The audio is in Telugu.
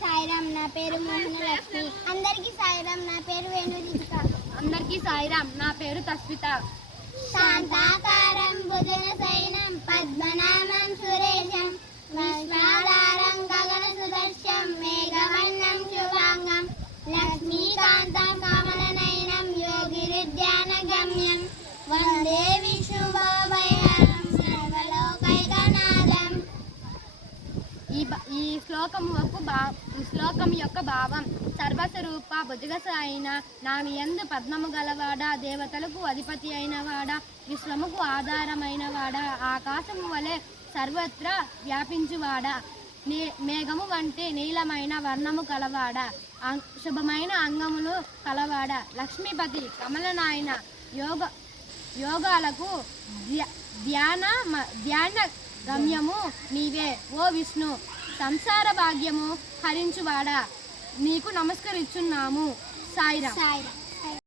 సాయిరామ్ నా పేరు మోహన లక్ష్మి. అందరికీ సాయిరామ్ నా పేరు వేణు రిజిక అందరికీ సాయిరామ్ నా పేరు తస్విత శాంతాకారం భుజన సైనం పద్మనామం సురేశం విశ్వాధారం గగన సుదర్శం మేఘవర్ణం శుభాంగం లక్ష్మీకాంతం కమలనయనం యోగిరుద్యాన గమ్యం. వందే ఈ ఈ శ్లోకం యొక్క భా ఈ శ్లోకం యొక్క భావం. సర్వస్వరూప భుజగస అయిన నావి ఎందు పద్మము గలవాడా దేవతలకు అధిపతి అయినవాడ విశ్వముకు ఆధారమైన వాడ ఆకాశము వలె సర్వత్రా వ్యాపించువాడా నే మేఘము వంటి నీలమైన వర్ణము కలవాడ శుభమైన అంగములు కలవాడ లక్ష్మీపతి కమలనాయన యోగ యోగాలకు ధ్యా ధ్యాన మ- ధ్యాన గమ్యము నీవే ఓ విష్ణు. సంసార భాగ్యము హరించువాడా. నీకు నమస్కరిస్తున్నాము సాయిరా సాయిరా